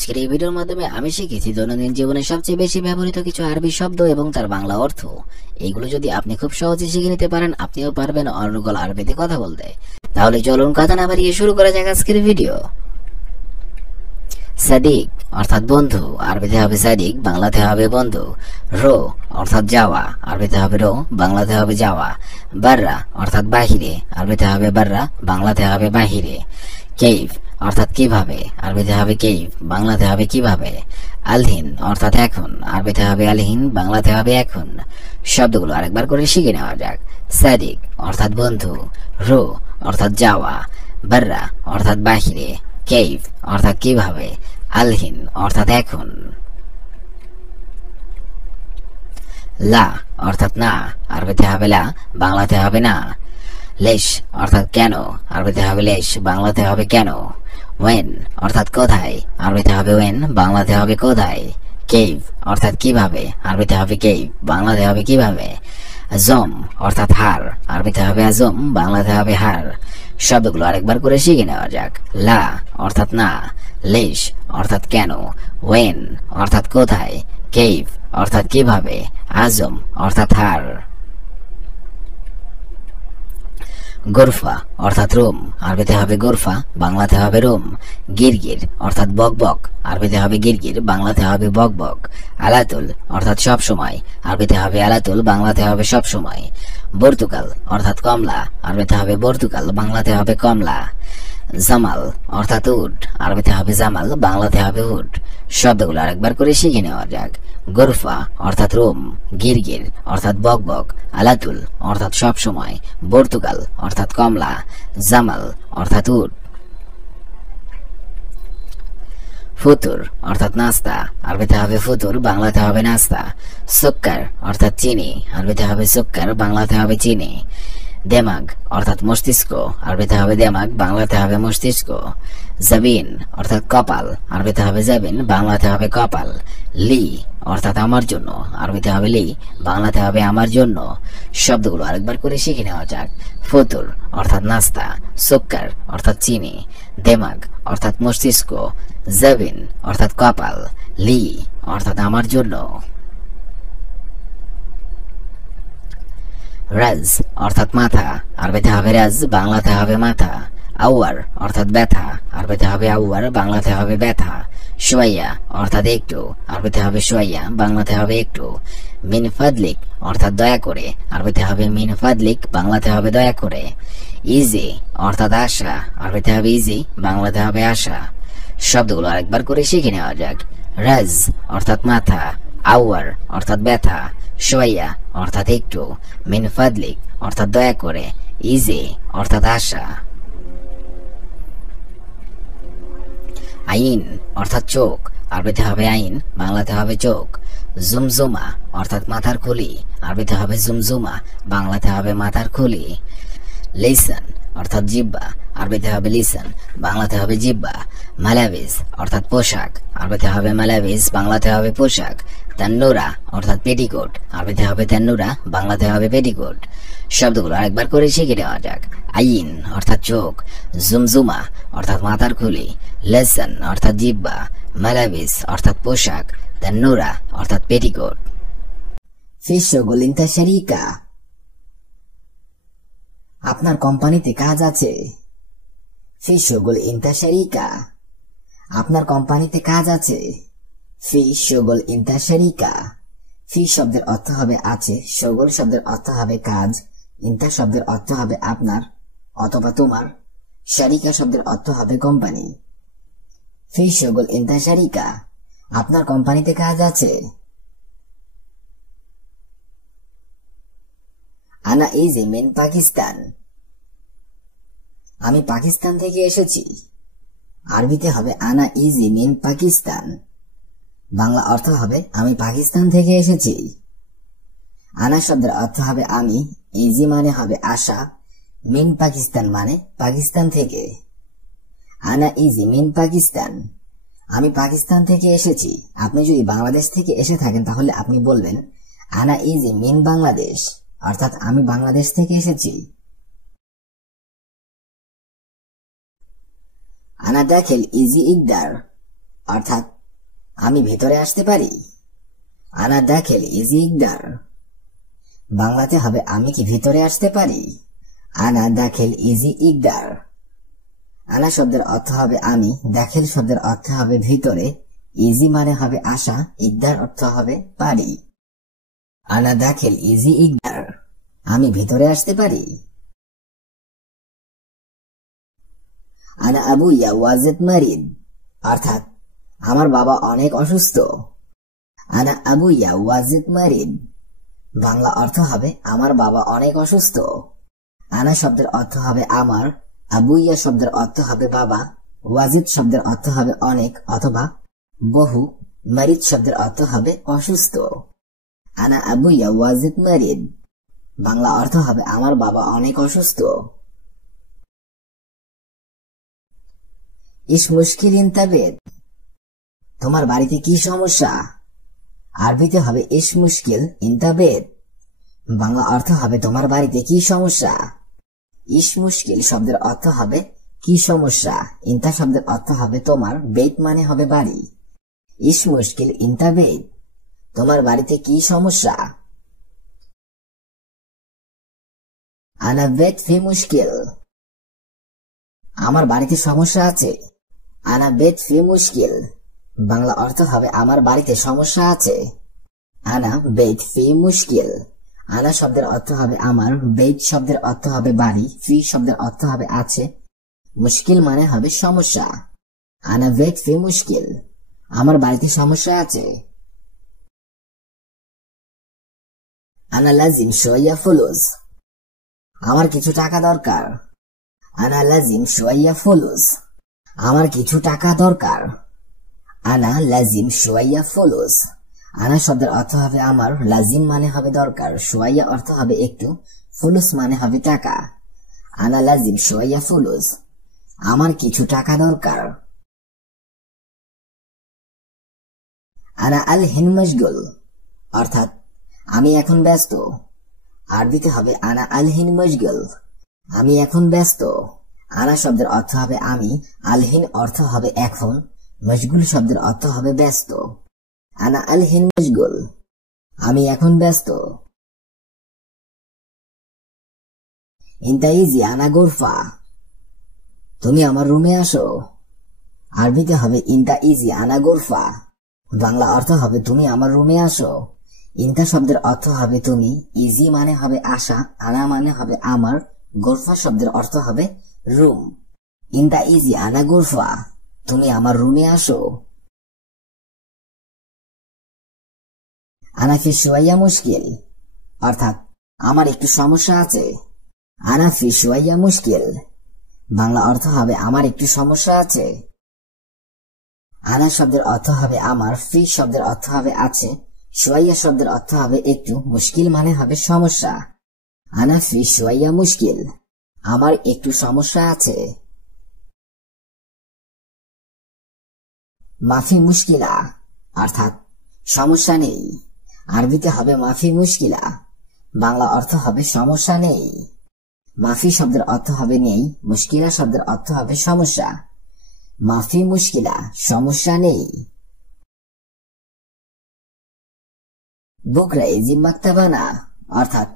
আজকের এই ভিডিওর মাধ্যমে আমি শিখেছি দৈনন্দিন জীবনে সবচেয়ে বেশি ব্যবহৃত কিছু আরবি শব্দ এবং তার বাংলা অর্থ। এইগুলো যদি আপনি খুব সহজে শিখে নিতে পারেন, আপনিও পারবেন অনর্গল আরবিতে কথা বলতে। তাহলে চলুন কথা না বাড়িয়ে শুরু করা যাক আজকের ভিডিও। সাদিক অর্থাৎ বন্ধু, আরবিতে হবে সাদিক, বাংলাতে হবে বন্ধু। রো অর্থাৎ যাওয়া, আরবিতে হবে রো, বাংলাতে হবে যাওয়া। বাররা অর্থাৎ বাহিরে, আরবিতে হবে বাররা, বাংলাতে হবে বাহিরে। কেইফ অর্থাৎ কিভাবে, আরবিতে হবে কেইফ, বাংলাতে হবে কিভাবে। আলহিন অর্থাৎ এখন, আরবিতে হবে আলহিন, বাংলাতে হবে এখন। শব্দগুলো আরেকবার করে শিখে নেওয়া যাক। সাদিক অর্থাৎ বন্ধু, রো অর্থাৎ যাওয়া, বাররা অর্থাৎ বাহিরে, কেইফ অর্থাৎ কিভাবে, আলহিন অর্থাৎ এখন। লা অর্থাৎ না, আরবিতে হবে লা, বাংলাতে হবে না। লেশ অর্থাৎ কেন, আরবিতে হবে লেশ, বাংলাতে হবে কেন। ওয়েন অর্থাৎ কোথায়, আরবিতে হবে ওয়েন, বাংলাতে হবে কোথায়। কেইভ অর্থাৎ কিভাবে, আরবিতে হবে কেইভ, বাংলাতে হবে কিভাবে। আজম অর্থাৎ হার, আরবিতে হবে আজম, বাংলাতে হবে হার। শব্দগুলো আরেকবার করে শিখে নেওয়া যাক। লা অর্থাৎ না, লেশ অর্থাৎ কেন, ওয়েন অর্থাৎ কোথায়, কেইভ অর্থাৎ কিভাবে, আজম অর্থাৎ হার। গোরফা অর্থাৎ রুম, আরবিতে হবে গোরফা, বাংলাতে হবে রুম। গিরগির অর্থাৎ বকবক, আরবিতে হবে গিরগির, বাংলাতে হবে বকবক। আলাতুল অর্থাৎ সব সময়, আরবিতে হবে আলাতুল, বাংলাতে হবে সব সময়। বর্তুকাল অর্থাৎ কমলা, আরবিতে হবে বর্তুকাল, বাংলাতে হবে কমলা। জামাল অর্থাৎ উট, আরবিতে হবে জামাল, বাংলাতে হবে উট। শব্দগুলো আরেকবার করে শিখে নেওয়া যাক। গোরফা অর্থাৎ রুম, গিরগির অর্থাৎ বকবক, আলাতুল অর্থাৎ সব সময়, বর্তুকাল অর্থাৎ কমলা, জামাল অর্থাৎ উট। ফুতুর অর্থাৎ নাস্তা, আরবিতে হবে ফুতুর, বাংলাতে হবে নাস্তা। সুক্কার অর্থাৎ চিনি, আরবিতে হবে সুক্কার, বাংলাতে হবে চিনি। দেমাগ অর্থাৎ মস্তিষ্ক, আরবিতে হবে দেমাগ, বাংলাতে হবে মস্তিষ্ক। জাবিন অর্থাৎ কপাল, আরবিতে হবে জাবিন, বাংলাতে হবে কপাল। লি অর্থাৎ আমার জন্য, আরবিতে হবে লি, বাংলাতে হবে আমার জন্য। শব্দগুলো আরেকবার করে শিখে নেওয়া যাক। ফুতুর অর্থাৎ নাস্তা, সুক্কার অর্থাৎ চিনি, দেমাগ অর্থাৎ মস্তিষ্ক, জাবিন অর্থাৎ কপাল, লি অর্থাৎ আমার জন্য। রাজ অর্থাৎ মাথা, আরবিতে হবে রাজ, বাংলাতে হবে মাথা। আউয়ার অর্থাৎ ব্যথা, আরবিতে হবে আউয়ার, বাংলাতে হবে ব্যথা। সোয়াইয়া অর্থাৎ একটু, আরবিতে হবে সোয়াইয়া, বাংলাতে হবে একটু। মিন ফাদলিক অর্থাৎ দয়া করে, আরবিতে হবে মিন ফাদলিক, বাংলাতে হবে দয়া করে। ইজি অর্থাৎ আশা, আরবিতে হবে ইজি, বাংলাতে হবে আশা। শব্দগুলো আরেকবার করে শিখে নেওয়া যাক। রাজ অর্থাৎ মাথা, আউয়ার অর্থাৎ ব্যথা, সোয়াইয়া অর্থাৎ একটু, মিন ফাদলিক অর্থাৎ দয়া করে, ইজি অর্থাৎ আশা। আইন অর্থাৎ চোখ, আরবিতে হবে আইন, বাংলাতে হবে চোখ। জুমজুমা অর্থাৎ মাথার খুলি, আরবিতে হবে জুমজুমা, বাংলাতে হবে মাথার খুলি। লিসান অর্থাৎ জিব্বা, আরবিতে হবে লিসান, বাংলাতে হবে জিব্বা। মালাবিজ অর্থাৎ পোশাক, আরবিতে হবে মালাবিজ, বাংলাতে হবে পোশাক। তান্নুরা অর্থাৎ পেটিকোট, আরবিতে হবে তান্নুরা, বাংলাতে হবে পেটিকোট। শব্দগুলো আরেকবার করে শিখে নেওয়া যাক। আইন অর্থাৎ চোখ, জুমজুমা অর্থাৎ মাথার খুলি, লেসান অর্থাৎ জিব্বা, মালাবিজ অর্থাৎ পোশাক, তান্নুরা অর্থাৎ পেটিকোট। في الشغل انت شريكة আপনার কোম্পানিতে কাজ আছে। في الشغل انت شريكة আপনার কোম্পানিতে কাজ আছে। في الشغل انت شريكة في শব্দের অর্থ হবে আছে, শগল শব্দের অর্থ হবে কাজ, ইন্তা শব্দের অর্থ হবে আপনার অথবা তোমার, শারিকা শব্দের অর্থ হবে কোম্পানি। في الشغل انت شريكة আপনার কোম্পানিতে কাজ আছে। আনা ইজি মিন পাকিস্তান আমি পাকিস্তান থেকে এসেছি, আরবিতে হবে আনা ইজি মিন পাকিস্তান, বাংলা অর্থ হবে আমি পাকিস্তান থেকে এসেছি। আনা শব্দের অর্থ হবে আমি, ইজি মানে হবে আশা, মিন পাকিস্তান মানে পাকিস্তান থেকে। আনা ইজি মিন পাকিস্তান আমি পাকিস্তান থেকে এসেছি। আপনি যদি বাংলাদেশ থেকে এসে থাকেন তাহলে আপনি বলবেন আনা ইজি মিন বাংলাদেশ, অর্থাৎ আমি বাংলাদেশ থেকে এসেছি। আনা দাখিল ইজি ইকদার অর্থাৎ আমি ভিতরে আসতে পারি। আনা দাখিল ইজি ইকদার, বাংলাতে হবে আমি কি ভিতরে আসতে পারি। আনা দাখিল ইজি ইকদার। আনা শব্দের অর্থ হবে আমি, দাখিল শব্দের অর্থ হবে ভিতরে, ইজি মানে হবে আসা, ইকদার অর্থ হবে পারি। আনা দাখিল ইজি ইকদার, আমি ভিতরে আসতে পারি। আনা আবুয়া ওয়াজিদ মারিদ, অর্থাৎ আমার বাবা অনেক অসুস্থ। আনা আবুয়া ওয়াজিদ মারিদ, বাংলা অর্থ হবে আমার বাবা অনেক অসুস্থ। আনা শব্দের অর্থ হবে আমার, আবুইয়া শব্দের অর্থ হবে বাবা, ওয়াজিদ শব্দের অর্থ হবে অনেক অথবা বহু, মারিদ শব্দের অর্থ হবে অসুস্থ। আনা আবুইয়া ওয়াজিদ মারিদ, বাংলা অর্থ হবে আমার বাবা অনেক অসুস্থ। ইস মুশকিল ইনতাবেদ, তোমার বাড়িতে কি সমস্যা। আরবিতে হবে ইস মুশকিল ইনতাবেদ, বাংলা অর্থ হবে তোমার বাড়িতে কি সমস্যা। ইস মুশকিল শব্দের অর্থ হবে কি সমস্যা, ইনতা শব্দের অর্থ হবে তোমার, বেত মানে হবে বাড়ি। ইস মুশকিল ইনতাবেদ, তোমার বাড়িতে কি সমস্যা। আনা বেত ফি মুশকিল, আমার বাড়িতে সমস্যা আছে। আনা বেত ফি মুশকিল, বাংলা অর্থ হবে আমার বাড়িতে সমস্যা আছে। আনা বেত ফি মুশকিল, আনা শব্দের অর্থ হবে আমার, বেত শব্দের অর্থ হবে বাড়ি, ফি শব্দের অর্থ হবে আছে, মুশকিল মানে হবে সমস্যা। আনা বেত ফি মুশকিল, আমার বাড়িতে সমস্যা আছে। আনা লাজিম শোয়া ফুলুস, আমার কিছু টাকা দরকার। আনা লাজিম শোয়া ফুলুস, আমার কিছু টাকা দরকার। আনা লাজিম শোয়া ফুলুস, আনা শব্দের অর্থ হবে আমার, লাজিম মানে হবে দরকার, শোয়া অর্থ হবে একটু, ফুলুস মানে হবে টাকা। আনা লাজিম শোয়া ফুলুস, আমার কিছু টাকা দরকার। আনা আল হিন মশগুল, অর্থাৎ আমি এখন ব্যস্ত। আরবিতে হবে আনা আল হিন মশগুল, আমি এখন ব্যস্ত। আনা শব্দের অর্থ হবে আমি, আলহিন অর্থ হবে এখন, মশগুল শব্দের অর্থ হবে ব্যস্ত। আনা আলহিন মশগুল, আমি এখন ব্যস্ত। ইনতাইজি আনা গোরফা, তুমি আমার রুমে আসো। আরবিতে হবে ইনতা ইজি আনা গোরফা, বাংলা অর্থ হবে তুমি আমার রুমে আসো। ইনতা শব্দের অর্থ হবে তুমি, ইজি মানে হবে আসা, আনা মানে হবে আমার, গোরফা শব্দের অর্থ হবে রুম। ইনতা ইজি আনা গোরফা, তুমি আমার রুমে আসো। আনা ফি শোয়া মুশকিল, অর্থাৎ আমার একটু সমস্যা আছে। আনা ফি শোয়া মুশকিল, বাংলা অর্থ হবে আমার একটু সমস্যা আছে। আনা শব্দের অর্থ হবে আমার, ফি শব্দের অর্থ হবে আছে, শোয়া শব্দের অর্থ হবে একটু, মুশকিল মানে হবে সমস্যা। আনা ফি শোয়া মুশকিল, আমার একটু সমস্যা আছে। মাফি মুশকিলা, অর্থাৎ সমস্যা নেই। আরবিতে হবে মাফি মুশকিলা, বাংলা অর্থ হবে সমস্যা নেই। মাফি শব্দের অর্থ হবে নেই, মুশকিলা শব্দের অর্থ হবে সমস্যা। মাফি মুশকিলা, সমস্যা নেই। বুকরা ইজি মাকতাবানা, অর্থাৎ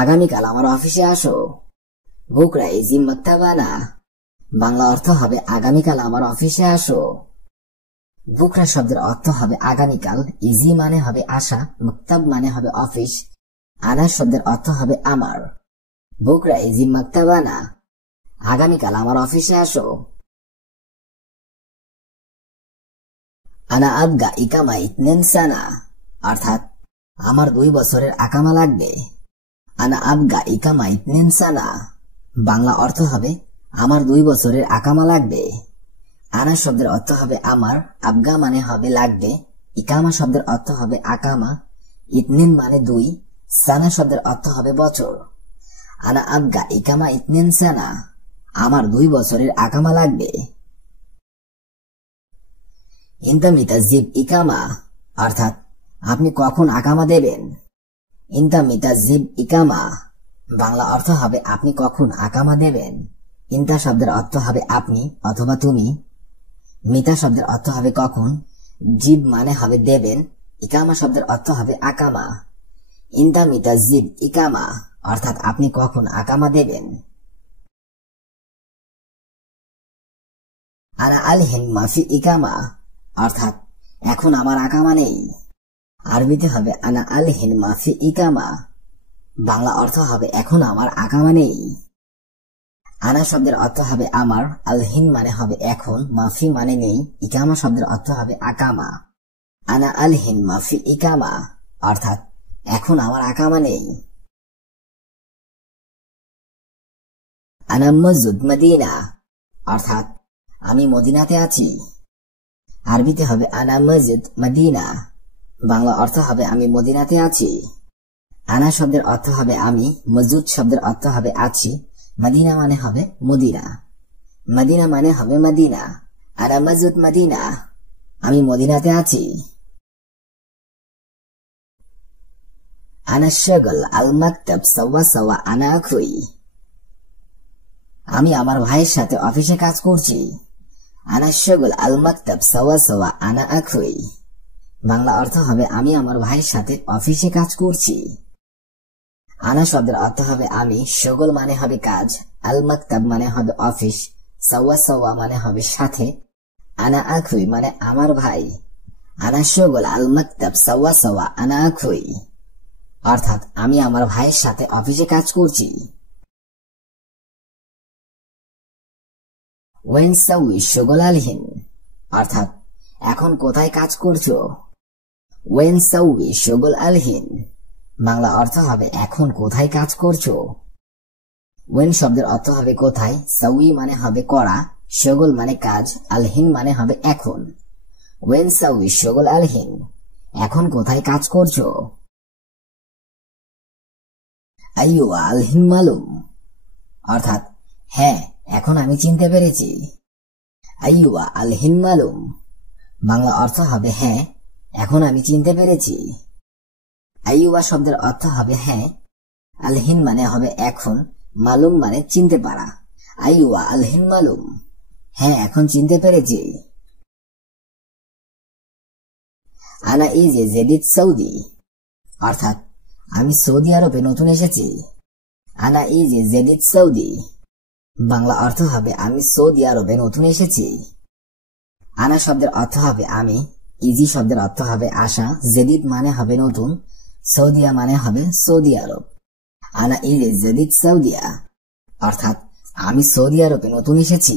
আগামীকাল আমার অফিসে আসো। বুকরা ইজি মাকতাবানা, বাংলা অর্থ হবে আগামীকাল আমার অফিসে আসো। বুকরা শব্দের অর্থ হবে আগামীকাল, ইজি মানে হবে আসা, মুক্তাব মানে হবে অফিস, আনা শব্দের অর্থ হবে আমার। বুকরা ইজি মাকতাবানা, আগামীকাল আমার অফিসে আসো। আনা আবগা ইকামা ইতনেন সানা, অর্থাৎ আমার 2 বছরের আকামা লাগবে। আনা আবগা ইকামা ইতনেন সানা, বাংলা অর্থ হবে আমার 2 বছরের আকামা লাগবে। আনা শব্দের অর্থ হবে আমার, আবগা মানে হবে লাগবে, ইকামা শব্দের অর্থ হবে আকামা, ইতনেন মানে 2, সানা শব্দের অর্থ হবে বছর। আনা আবগা ইকামা ইতনেন সানা, আমার 2 বছরের আকামা লাগবে। ইনতা মিতাজিব ইকামা, অর্থাৎ আপনি কখন আকামা দেবেন। ইনতা মিতাজিব ইকামা, বাংলা অর্থ হবে আপনি কখন আকামা দেবেন। ইনতা শব্দের অর্থ হবে আপনি অথবা তুমি, মিতা শব্দের অর্থ হবে কখন, জিব মানে হবে দেবেন, ইকামা শব্দের অর্থ হবে আকামা। ইন্দা মিতা জিব ইকামা অর্থাৎ আপনি কখন আকামা দেবেন। আনা আলহিন মাফি ইকামা অর্থাৎ এখন আমার আকামা নেই। আরবিতে হবে আনা আলহিন মাফি ইকামা, বাংলা অর্থ হবে এখন আমার আকামা নেই। আনা শব্দের অর্থ হবে আমার, আলহিন মানে হবে এখন, মাফি মানে নেই, ইকামা শব্দের অর্থ হবে আকামা। আনা আলহিন মাফি ইকামা অর্থাৎ এখন আমার আকামা নেই। আনা মসজিদ মদিনা অর্থাৎ আমি মদিনাতে আছি। আরবিতে হবে আনা মসজিদ মদিনা, বাংলা অর্থ হবে আমি মদিনাতে আছি। আনা শব্দের অর্থ হবে আমি, মসজিদ শব্দের অর্থ হবে আছি, মদিনা মানে হবে মদিনা, মদিনা মানে হবে মদিনা। আনা মসজিদ মদিনা, আমি মদিনাতে আছি। আনা শাগল আল মাকতাব সাওয়া সাওয়া আনা আখুই, আমি আমার ভাইয়ের সাথে অফিসে কাজ করছি। আনা শাগল আল মাকতাব সাওয়া সাওয়া আনা আখুই, বাংলা অর্থ হবে আমি আমার ভাইয়ের সাথে অফিসে কাজ করছি। আনা শব্দের অর্থ হবে আমি, শগল মানে হবে কাজ, আল মাকতাব মানে হবে অফিস, সাওয়া সাওয়া মানে হবে সাথে, আনা আখুই মানে আমার ভাই। আনা শগল আল মাকতাব সাওয়া সাওয়া আনা আখুই অর্থাৎ আমি আমার ভাইয়ের সাথে অফিসে কাজ করছি। ওয়েন সাউই শগল আলহিন অর্থাৎ এখন কোথায় কাজ করছো। ওয়েন সাউই শগল আলহিন, বাংলা অর্থ হবে এখন কোথায় কাজ করছো। ওয়েন শব্দের অর্থ হবে কোথায়, সাউই মানে হবে করা, শগল মানে কাজ, আলহিন মানে হবে এখন। ওয়েন সাউই শগল আলহিন, এখন কোথায় কাজ করছো। আইয়ুয়া আলহিন মালুম অর্থাৎ হ্যাঁ এখন আমি চিনতে পেরেছি। আইয়ুয়া আলহিন মালুম, বাংলা অর্থ হবে হ্যাঁ এখন আমি চিনতে পেরেছি। আইয়ুয়া শব্দের অর্থ হবে হ্যাঁ, আলহিন মানে হবে এখন, মালুম মানে চিনতে পারা। আইয়ুয়া আলহিন মালুম, হ্যাঁ এখন চিনতে পেরেছি। আনা ইজে জেদিদ সৌদি অর্থাৎ আমি সৌদি আরবে নতুন এসেছি। আনা ইজে জেদিদ সৌদি, বাংলা অর্থ হবে আমি সৌদি আরবে নতুন এসেছি। আনা শব্দের অর্থ হবে আমি, ইজি শব্দের অর্থ হবে আসা, জেদিদ মানে হবে নতুন, সৌদিয়া মানে হবে সৌদি আরব। আনা ইজে জেদিদ সৌদিয়া অর্থাৎ আমি সৌদি আরবে নতুন এসেছি।